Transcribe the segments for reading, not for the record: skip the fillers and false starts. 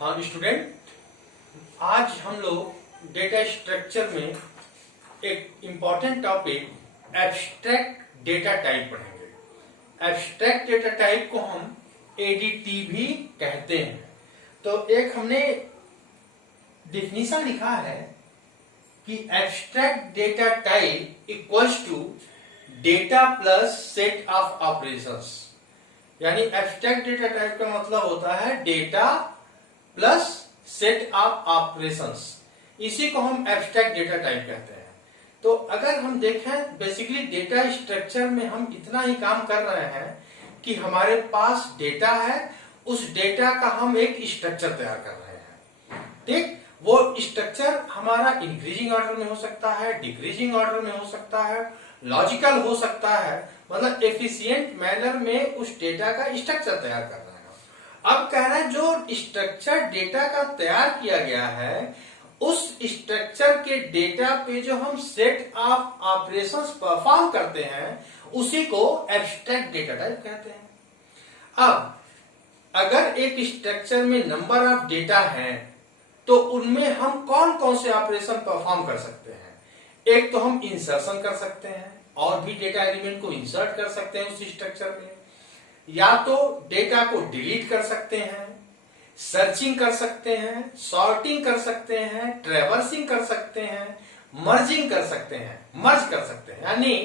हाँ स्टूडेंट, आज हम लोग डेटा स्ट्रक्चर में एक important topic abstract data type पढ़ेंगे। एब्स्ट्रैक्ट डेटा टाइप को हम एडीटी भी कहते हैं। तो एक हमने डिफिनीशन लिखा है कि abstract data type equals to data plus set of operations. यानी एब्स्ट्रैक्ट डेटा टाइप का मतलब होता है data plus set of operations. इसी को हम एब्स्ट्रैक्ट डेटा टाइप कहते हैं। तो अगर हम देखें बेसिकली डेटा स्ट्रक्चर में हम इतना ही काम कर रहे हैं कि हमारे पास डेटा है, उस डेटा का हम एक स्ट्रक्चर तैयार कर रहे हैं। ठीक, वो स्ट्रक्चर हमारा इंक्रीजिंग ऑर्डर में हो सकता है, डिक्रीजिंग ऑर्डर में हो सकता है, लॉजिकल हो सकता है, मतलब एफिशिएंट मैनर में उस डेटा का स्ट्रक्चर तैयार कर रहे हैं। अब कह रहे हैं जो स्ट्रक्चर डेटा का तैयार किया गया है, उस स्ट्रक्चर के डेटा पे जो हम सेट ऑफ ऑपरेशंस परफॉर्म करते हैं उसी को एब्स्ट्रैक्ट डेटा टाइप कहते हैं। अब अगर एक स्ट्रक्चर में नंबर ऑफ डेटा हैं तो उनमें हम कौन कौन से ऑपरेशन परफॉर्म कर सकते हैं। एक तो हम इंसर्शन कर सकते हैं, और भी डेटा एलिमेंट को इंसर्ट कर सकते हैं उस स्ट्रक्चर में, या तो डेटा को डिलीट कर सकते हैं, सर्चिंग कर सकते हैं, सॉर्टिंग कर सकते हैं, ट्रेवर्सिंग कर सकते हैं, मर्जिंग कर सकते हैं, मर्ज कर सकते हैं। यानी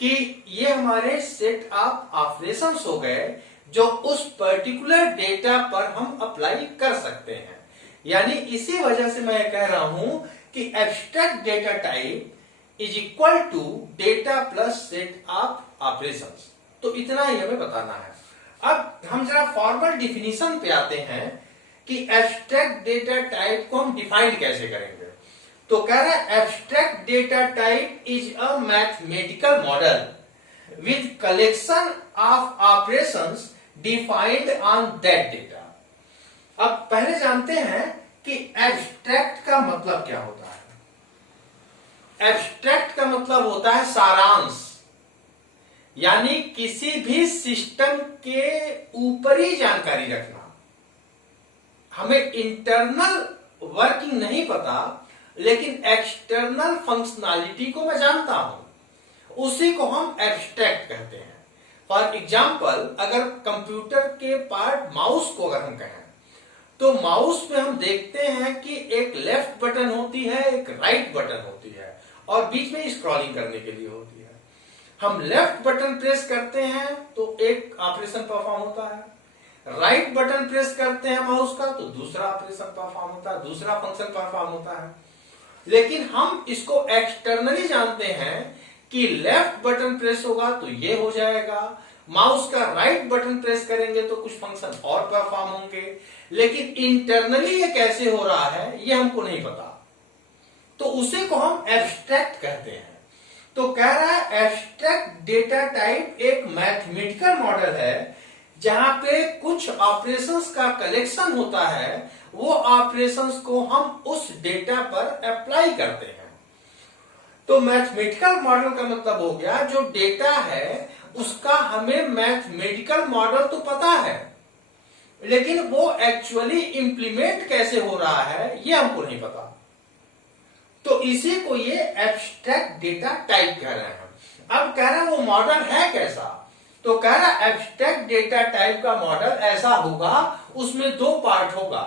कि ये हमारे सेट ऑफ ऑपरेशंस हो गए जो उस पर्टिकुलर डेटा पर हम अप्लाई कर सकते हैं। यानी इसी वजह से मैं कह रहा हूं कि abstract data type is equal to data plus set of operations. तो इतना ही हमें बताना है। अब हम जरा फॉर्मल डिफिनीशन पे आते हैं कि एब्स्ट्रैक्ट डेटा टाइप को हम डिफाइन कैसे करेंगे। तो कह रहे हैं abstract data type is a mathematical model with collection of operations defined on that data. अब पहले जानते हैं कि एब्स्ट्रैक्ट का मतलब क्या होता है। एब्स्ट्रैक्ट का मतलब होता है सारांश, यानी किसी भी सिस्टम के ऊपरी जानकारी रखना। हमें इंटरनल वर्किंग नहीं पता, लेकिन एक्सटर्नल फंक्शनैलिटी को मैं जानता हूं, उसी को हम एब्स्ट्रैक्ट कहते हैं। फॉर एग्जाम्पल, अगर कंप्यूटर के पार्ट माउस को अगर हम कहें तो माउस में हम देखते हैं कि एक लेफ्ट बटन होती है, एक राइट बटन होती है, और बीच में स्क्रॉलिंग करने के लिए होती है। हम लेफ्ट बटन प्रेस करते हैं तो एक ऑपरेशन परफॉर्म होता है, राइट बटन प्रेस करते हैं माउस का तो दूसरा ऑपरेशन परफॉर्म होता है, दूसरा फंक्शन परफॉर्म होता है। लेकिन हम इसको एक्सटर्नली जानते हैं कि लेफ्ट बटन प्रेस होगा तो ये हो जाएगा, माउस का राइट बटन प्रेस करेंगे तो कुछ फंक्शन और परफॉर्म होंगे। लेकिन इंटरनली ये कैसे हो रहा है ये हमको नहीं पता, तो उसे को हम एब्स्ट्रैक्ट कहते हैं। तो कह रहा है एब्स्ट्रैक्ट डेटा टाइप एक मैथमेटिकल मॉडल है जहां पे कुछ ऑपरेशंस का कलेक्शन होता है, वो ऑपरेशंस को हम उस डेटा पर अप्लाई करते हैं। तो मैथमेटिकल मॉडल का मतलब हो गया जो डेटा है उसका हमें मैथमेटिकल मॉडल तो पता है, लेकिन वो एक्चुअली इंप्लीमेंट कैसे हो रहा है ये हमको नहीं पता। तो इसी को ये एब्स्ट्रैक्ट डेटा टाइप कह रहे हैं। अब कह रहे हैं वो मॉडल है कैसा। तो कह रहा है एब्स्ट्रैक्ट डेटा टाइप का मॉडल ऐसा होगा, उसमें दो पार्ट होगा।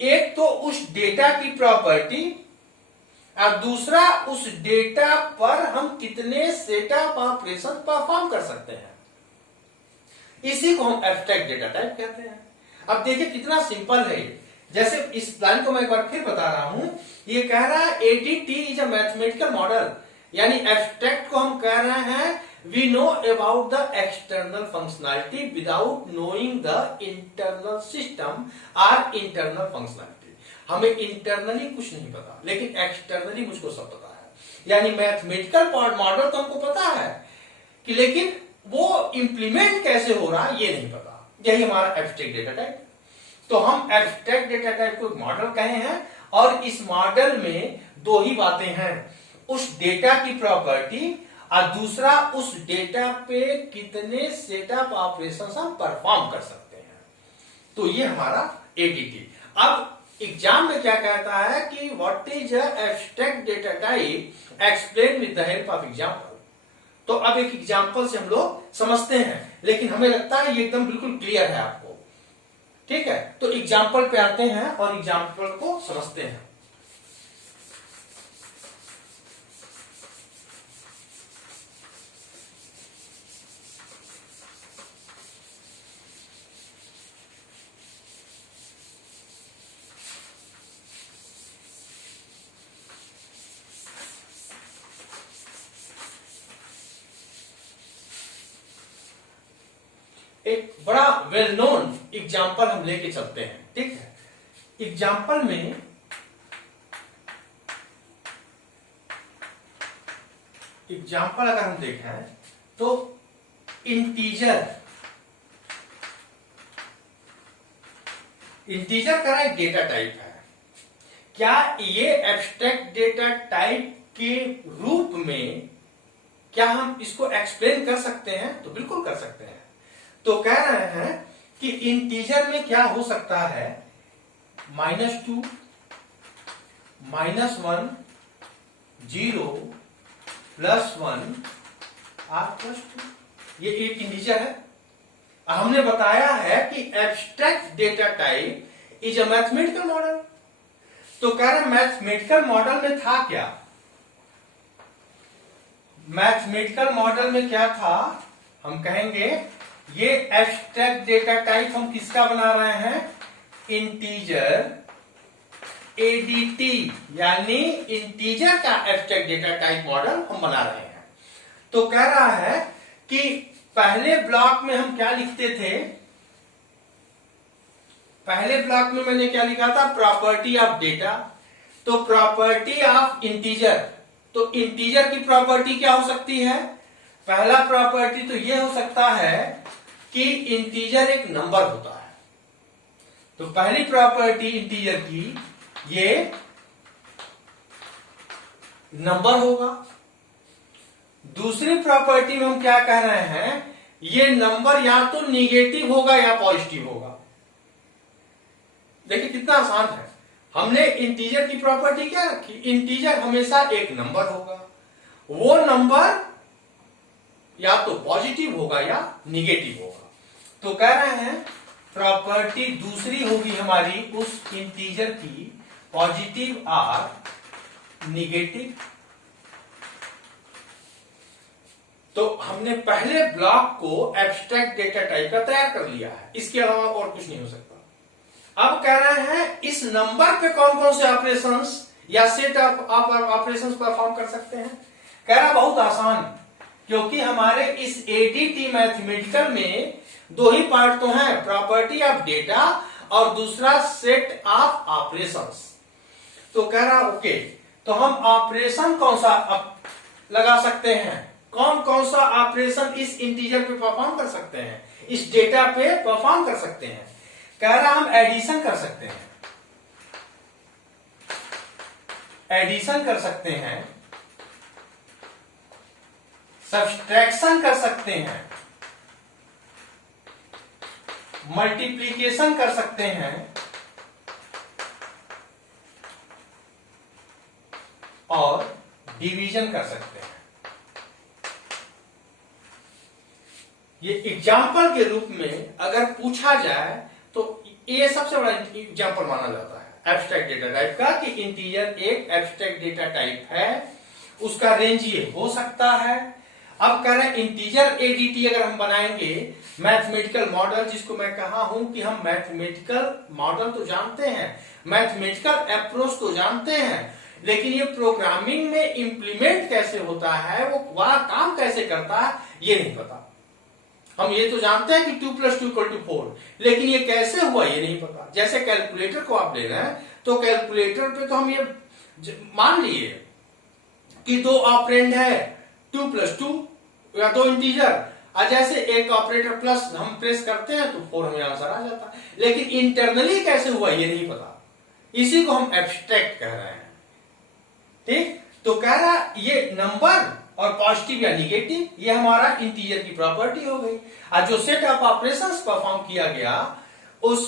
एक तो उस डेटा की प्रॉपर्टी, और दूसरा उस डेटा पर हम कितने सेट ऑफ ऑपरेशन परफॉर्म कर सकते हैं। इसी को हम एब्स्ट्रैक्ट डेटा टाइप कहते हैं। अब देखिए कितना सिंपल है। जैसे इस लाइन को मैं एक बार फिर बता रहा हूं, ये कह रहा है ADT is a mathematical model, यानी एब्स्ट्रैक्ट को हम कह रहे हैं we know about the external functionality without knowing the internal system और इंटरनल फंक्शनैलिटी। हमें इंटरनली कुछ नहीं पता, लेकिन एक्सटर्नली मुझको सब पता है। यानी मैथमेटिकल मॉडल तो हमको पता है कि, लेकिन वो इंप्लीमेंट कैसे हो रहा है ये नहीं पता। यही हमारा एब्स्ट्रैक्ट डेटा टाइप। तो हम एब्स्ट्रैक्ट डेटा टाइप को मॉडल कहे हैं, और इस मॉडल में दो ही बातें हैं, उस डेटा की प्रॉपर्टी और दूसरा उस डेटा पे कितने सेट ऑफ ऑपरेशंस हम परफॉर्म कर सकते हैं। तो ये हमारा एडीटी। अब एग्जाम में क्या कहता है कि what is abstract data type, explain with the help of example. तो अब एक एग्जांपल से हम लोग समझते हैं, लेकिन हमें लगता है ये एकदम बिल्कुल क्लियर है आपको। ठीक है, तो एग्जांपल पे आते हैं और एग्जांपल को समझते हैं। एक बड़ा वेल नोन एग्जाम्पल हम लेके चलते हैं। ठीक है, एग्जाम्पल में एग्जाम्पल अगर हम देखें तो इंटीजर का एक डेटा टाइप है। क्या ये एब्स्ट्रैक्ट डेटा टाइप के रूप में क्या हम इसको एक्सप्लेन कर सकते हैं? तो बिल्कुल कर सकते हैं। तो कह रहे हैं कि इंटीजर में क्या हो सकता है, -2, -1, 0, +1, r+2, ये एक इंटीजर है। हमने बताया है कि abstract data type is a mathematical model. तो कह रहे हैं मैथमेटिकल मॉडल में था क्या? मैथमेटिकल मॉडल में क्या था? हम कहेंगे ये एब्स्ट्रैक्ट डेटा टाइप हम किसका बना रहे हैं? इंटीजर एडीटी, यानी इंटीजर का एब्स्ट्रैक्ट डेटा टाइप मॉडल हम बना रहे हैं। तो कह रहा है कि पहले ब्लॉक में हम क्या लिखते थे? पहले ब्लॉक में मैंने क्या लिखा था? Property of data. तो प्रॉपर्टी ऑफ इंटीजर, तो इंटीजर की प्रॉपर्टी क्या हो सकती है? पहला प्रॉपर्टी तो ये हो सकता है कि इंटीजर एक नंबर होता है। तो पहली प्रॉपर्टी इंटीजर की ये नंबर होगा। दूसरी प्रॉपर्टी में हम क्या कह रहे हैं? ये नंबर या तो निगेटिव होगा या पॉजिटिव होगा। देखिए कितना आसान है। हमने इंटीजर की प्रॉपर्टी क्या रखी? इंटीजर हमेशा एक नंबर होगा, वो नंबर या तो पॉजिटिव होगा या निगेटिव होगा। तो कह रहे हैं प्रॉपर्टी दूसरी होगी हमारी उस इंटीजर की, पॉजिटिव और निगेटिव। तो हमने पहले ब्लॉक को एब्स्ट्रैक्ट डेटा टाइप का तैयार कर लिया है, इसके अलावा और कुछ नहीं हो सकता। अब कह रहे हैं इस नंबर पे कौन कौन से ऑपरेशंस या सेट ऑफ ऑपरेशंस परफॉर्म कर सकते हैं? कह रहा बहुत आसान, क्योंकि हमारे इस एडीटी मैथमेटिकल में दो ही पार्ट तो हैं, प्रॉपर्टी ऑफ डेटा और दूसरा सेट ऑफ ऑपरेशंस। तो कह रहा ओके, तो हम ऑपरेशन कौन सा लगा सकते हैं? कौन कौन सा ऑपरेशन इस इंटीजर पे परफॉर्म कर सकते हैं, इस डेटा पे परफॉर्म कर सकते हैं? कह रहा हम एडिशन कर सकते हैं, एडिशन कर सकते हैं, सब्सट्रैक्शन कर सकते हैं, मल्टीप्लीकेशन कर सकते हैं और डिवीजन कर सकते हैं। ये एग्जाम्पल के रूप में अगर पूछा जाए तो ये सबसे बड़ा एग्जाम्पल माना जाता है एब्स्ट्रैक्ट डेटा टाइप का, कि इंटीजर एक एब्स्ट्रैक्ट डेटा टाइप है, उसका रेंज ये हो सकता है। अब कह रहे हैं इंटीजर एडीटी अगर हम बनाएंगे मैथमेटिकल मॉडल, जिसको मैं कहा हूं कि हम मैथमेटिकल मॉडल तो जानते हैं, मैथमेटिकल अप्रोच तो जानते हैं, लेकिन ये प्रोग्रामिंग में इंप्लीमेंट कैसे होता है, वो वह काम कैसे करता है, ये नहीं पता। हम ये तो जानते हैं कि 2 + 2 = 4, लेकिन ये कैसे हुआ ये नहीं पता। जैसे कैलकुलेटर को आप ले रहे हैं, तो कैलकुलेटर पे तो हम ये मान लिए कि दो ऑपरेंड है, 2 + 2 या दो इंटीजर, और जैसे एक ऑपरेटर प्लस हम प्रेस करते हैं तो 4 हमें आंसर आ जाता है, लेकिन इंटरनली कैसे हुआ ये नहीं पता। इसी को हम एब्स्ट्रैक्ट कह रहे हैं। ठीक, तो कह रहा ये नंबर और पॉजिटिव या निगेटिव, ये हमारा इंटीजर की प्रॉपर्टी हो गई। और जो सेट ऑफ ऑपरेशंस परफॉर्म किया गया उस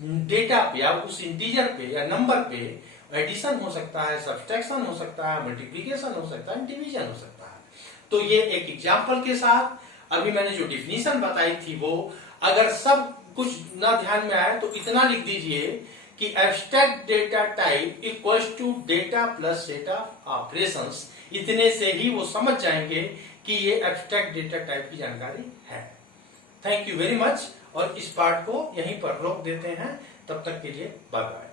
डेटा पे या उस इंटीजर पे या नंबर पे एडिशन हो सकता है, सब्सट्रैक्शन हो सकता है, मल्टीप्लिकेशन हो सकता है, डिवीजन हो सकता है। तो ये एक एग्जांपल के साथ अभी मैंने जो डिफिनीशन बताई थी वो अगर सब कुछ ना ध्यान में आए तो इतना लिख दीजिए कि abstract data type equals to data plus set of operations. इतने से ही वो समझ जाएंगे कि ये एब्स्ट्रैक्ट डेटा टाइप की जानकारी है। थैंक यू वेरी मच, और इस पार्ट को यहीं पर रोक देते हैं। तब तक के लिए बाय बाय।